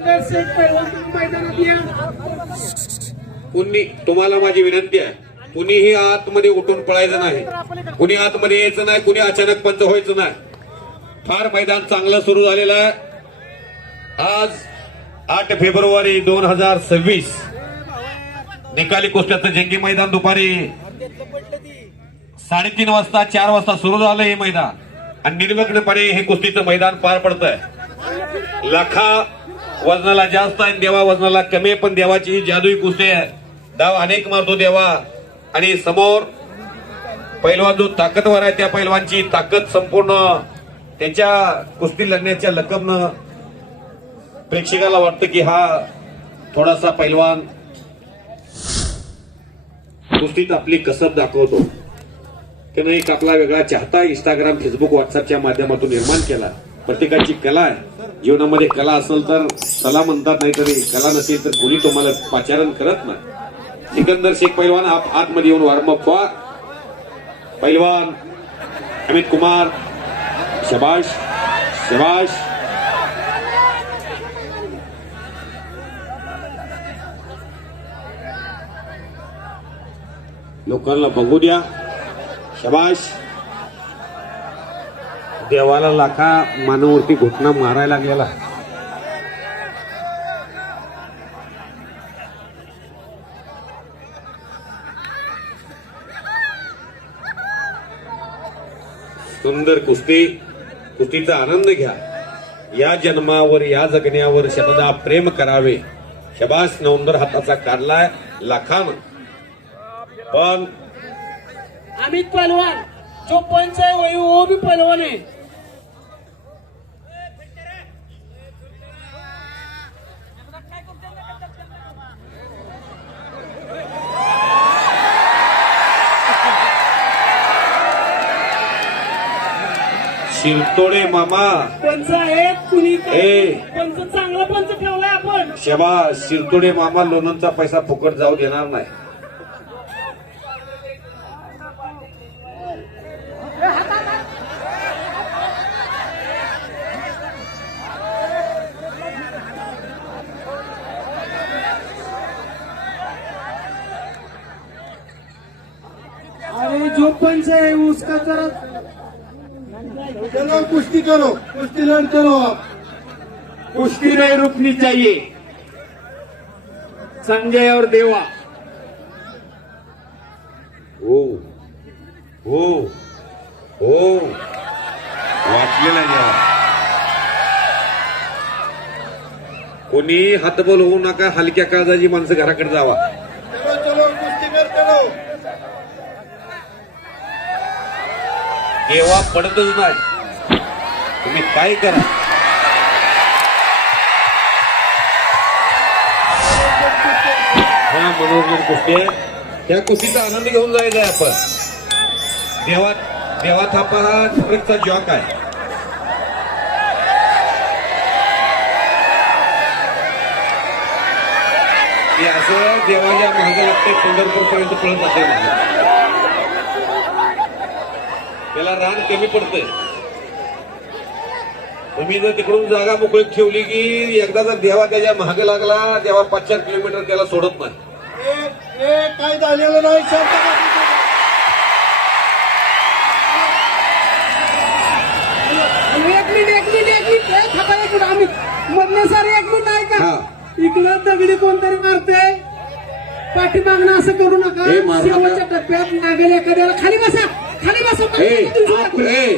सिकंदर शेख पैलवान मैदानात या. कुणी तुम्हाला माझी विनंती आहे. कुणीही आतमध्ये उठून पळायचं नाही. कुणी आतमध्ये यायचं नाही कुणी अचानक पंच व्हायचं नाही. फार मैदान चांगलं सुरू झालेलं आहे. आज आठ फेब्रुवारी दोन हजार सव्वीस. निकाली कुस्त्याचं जंगी मैदान दुपारी साडेतीन वाजता चार वाजता सुरू झालं हे मैदान. आणि निर्विघ्नपणे हे कुस्तीचं मैदान पार पडत आहे लाखा वजनाला जास्त आहे आणि देवा वजनाला कमी आहे, पण देवाची ही जादुई कुस्ती आहे. डाव अनेक मारतो देवा. आणि समोर पैलवान जो ताकदवर आहे त्या पैलवानची ताकद संपूर्ण त्याच्या कुस्ती लढण्याच्या लकबनं प्रेक्षकाला वाटतं की हा थोडासा पैलवान कुस्तीत आपली कसब दाखवतो. त्यानं एक आपला वेगळा चाहता इंस्टाग्राम फेसबुक व्हॉट्सअपच्या माध्यमातून निर्माण केला. प्रत्येकाची कला आहे. जीवनामध्ये कला असेल तर कला म्हणतात नाही तरी कला नसेल तर कोणी तुम्हाला पाचारण करत नाही. सिकंदर शेख पैलवान आप आतमध्ये येऊन वॉर्मअप व्हा. पैलवान अमित कुमार शबाश शबाश. लोकांना बघू द्या. शबाश. देवाला लाखा मानवरती घुटना मारायला लागलेला. सुंदर कुस्ती कुस्तीचा आनंद घ्या. या जन्मावर या जगण्यावर शतदा प्रेम करावे. शबास नवंदर हाताचा काढलाय लाखान. पण अमित पहलवान जो पंच आहे वही वो भी पहलवान आहे. शिरतोडे मामा. पंच आहे कुणी ए. पंच चांगला पंच ठेवलाय आपण. शबा शिरतोडे मामा लोणंदचा पैसा फुकट जाऊ देणार नाही. अरे जो पंच है उसका जरा चलो कुश्ती करो कुश्ती लड़ करो आप. कुश्ती नहीं रुकनी चाहिए. संजय और देवा. हो हो हो. वाचलेला देवा कोणी हातबल होऊ नका हलक्या काळजाची माणसं घराकडे जावा. चलो चलो कुश्ती कर चलो. देवा पडतच नाही. तुम्ही काय करा? हा मनोरंजन गोष्टी आहे. त्या कुस्तीचा आनंद घेऊन जायचा आपण. देवा देवा थापा हा ट्रिकचा जॉक आहे. असं देवाच्या महागा लागते पंढरपूर पर्यंत पळत असेल त्याला रान कमी पडतंय. तुम्ही जर तिकडून जागा मोकळी ठेवली की एकदा जर देवा त्याच्या महाग लागला तेव्हा पाच चार किलोमीटर त्याला सोडत नाही. एक एक काही झालेलं नाही. एक मिनिट एक मिनिट एक मिनिट. ए, थांबा एक मिनिट. अमित मधले सर एक मिनिट हा. ऐका इकडं दगडी कोणतरी मारते पाठीमागणं असं करू नका. ए, मारू नका. शेवटच्या टप्प्यात नागेल एखाद्याला. खाली बसा.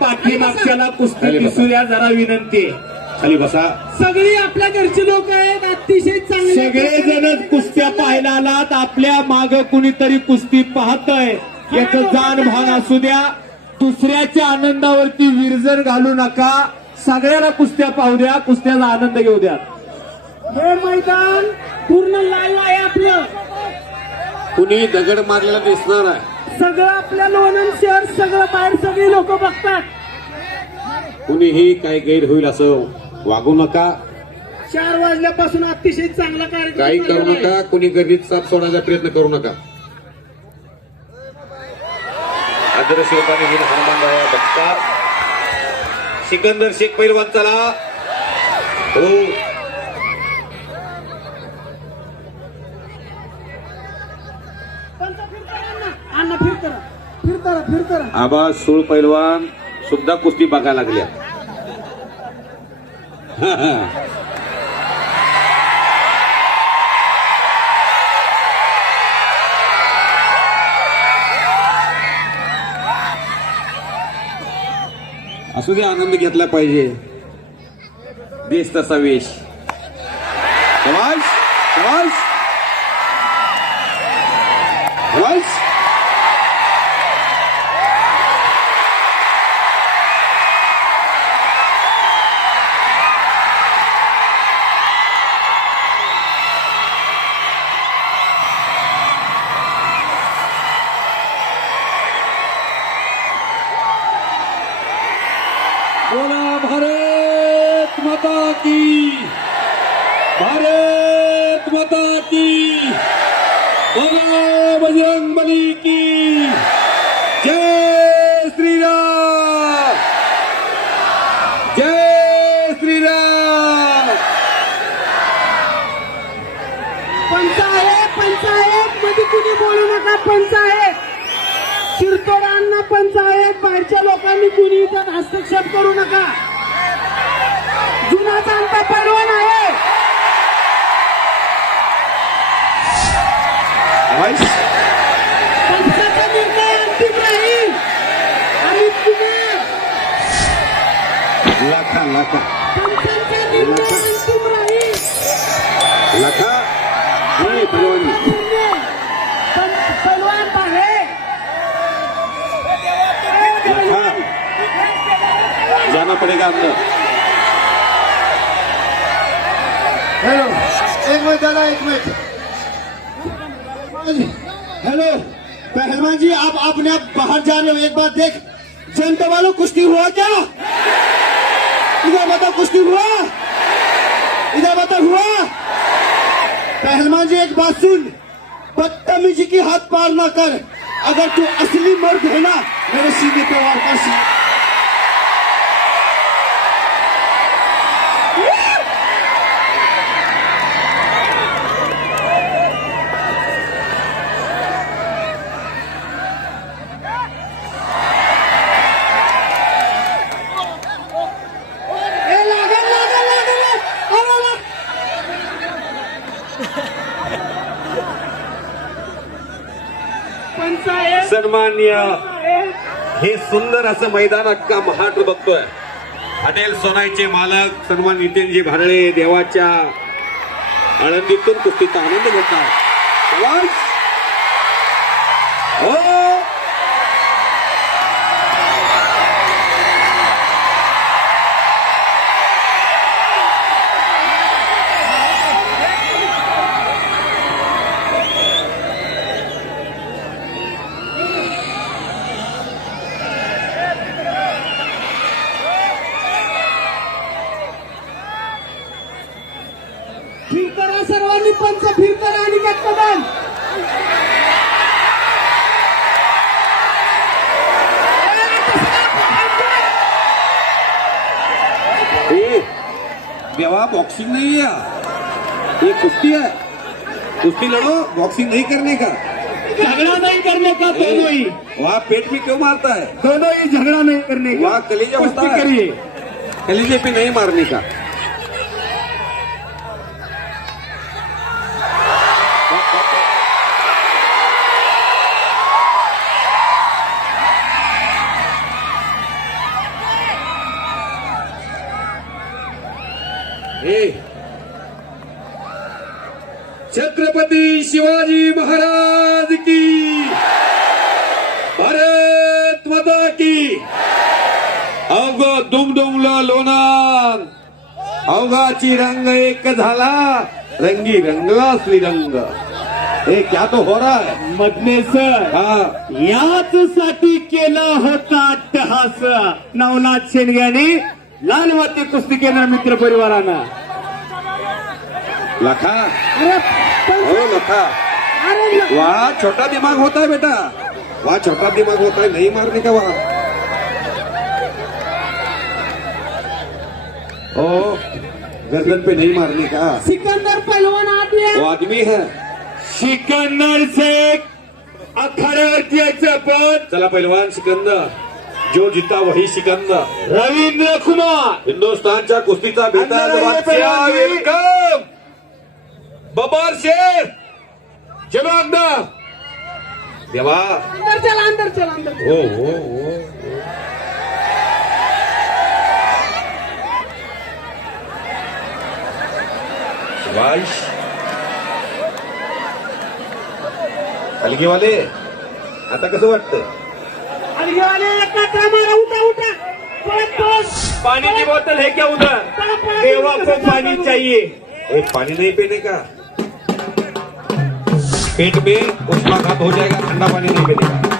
पाठीमागच्याला कुस्ती. दिसूया जरा विनंती. आहे. खाली बसा सगळी आपल्या घरची लोक आहेत अतिशय चांगले सगळे जण कुस्त्या पाहायला आलात आपल्या माग कुणीतरी कुस्ती पाहतय. याच जाण भान असू द्या. दुसऱ्याच्या आनंदावरती विरजण घालू नका. सगळ्याला कुस्त्या पाहू द्या कुस्त्याचा आनंद घेऊ द्या. हे मैदान पूर्ण लाईव्ह आहे आपलं. कुणी दगड मारलेला दिसणार आहे. सगळं आपल्या लोणंद शहर सगळं बाहेर सगळी लोक बघतात. कुणीही काय गैर होईल असं वागू नका. चार वाजल्यापासून अतिशय चांगला कार्यक्रम काही करू. नका कुणी गर्दीत साप सोडायचा प्रयत्न करू नका. सिकंदर शेख पैलवान चला. हो. आबा सुळ पैलवान सुद्धा कुस्ती बघायला लागल्या. असू दे आनंद घेतला पाहिजे. देश तसा वेश. माता की। बोला बजरंग बली की। जय श्रीराम। जय श्रीराम। पंचायत पंचायत मध्ये कुणी बोलू नका पंचायत. शिरतोडांना पंचायत बाहेरच्या लोकांनी कुणी हस्तक्षेप करू नका. पंचांचा निर्णय अंतिम राहील लाखा नाही परवानी पहलवान बाहेर लाखा जाना पडेगा अंदर हेलो एक मिनट दादा एक मिनट हेलो, पहलवान जी, आप अपने आप बाहर जा रहे हो, एक बार देख, जनता वालों, कुश्ती हुआ क्या? इधर बता कुश्ती हुआ? इधर बता हुआ? पहलवान जी, एक बात सुन, बदतमीजी की हाथ पार ना कर, अगर तू असली मर्द है ना, मेरे सीधे पे वार कर पंचायत हे सुंदर असं मैदान अक्का महाट बघतोय. हॉटेल सोनाईचे मालक सन्मान नितीनजी भारळे देवाच्या आळंदीतून कुस्तीचा आनंद घेतात. फिरकरा पंच आणि गटपदान ए, बॉक्सिंग नहीं है ये कुश्ती है। कुश्ती लड़ो बॉक्सिंग नहीं करने का। झगड़ा नहीं करने का दोनों ही। वहाँ पेट में क्यों मारता है? दोनों ही झगड़ा नहीं करने का। वहाँ कलेजा होता है। करिए। कलीजे पे नहीं मारने का। छत्रपती शिवाजी महाराज की. भारत माता की. अवघ दुमदुमलं लोणार. अवघाची रंग एक झाला. रंगी रंगला श्रीरंग हे क्या तो हो रहा है. मधने सर हा. याच साठी केला होता अट्टहास. नवनाथ शेंडगे यांनी लाल माती कुस्ती केंद्र मित्र परिवारानं. लखा. हो लखा. वहाँ छोटा दिमाग होता है बेटा. वहाँ छोटा दिमाग होता है नहीं मारने का वहाँ ओ गर्दन पे नहीं मारने का? सिकंदर पहलवान आत वो या आदमी है. सिकंदर यायचं आपण चला पैलवान सिकंदर. जो जिता वही सिकंदर। रवींद्र कुमार। हिंदुस्थानच्या कुस्तीचा. वेलकम! बबर शेर! चलो अण्णा देवा! अंदर चला अंदर चला अंदर चला. हो हो हो शाबाश हलगीवाले आता कसं वाटतं? पानी की बोतल है क्या उधर? देवा को पानी चाहिए। एक पानी नहीं पीने का। पेट में उसका घात हो जाएगा, ठंडा पानी नहीं पीने का।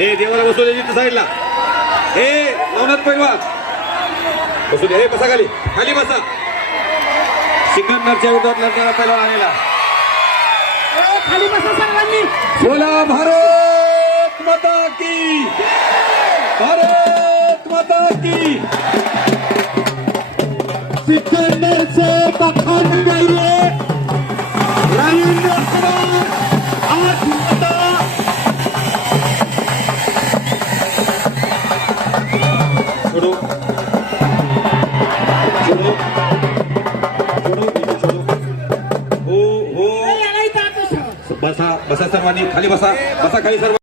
ए देवाला बसवल्या साईडला. हे नवनाथ पैलवान. बसू दे. बसा खाली. खाली बसा. सिकंदरच्या विरोधात लढणारा पैलवान आलेला. ए, खाली बसा सर्वांनी बोला भारत माता की. भारत माता की. सिकंदर शेख सर्वांनी खाली बसा. बसा खाली सर्व.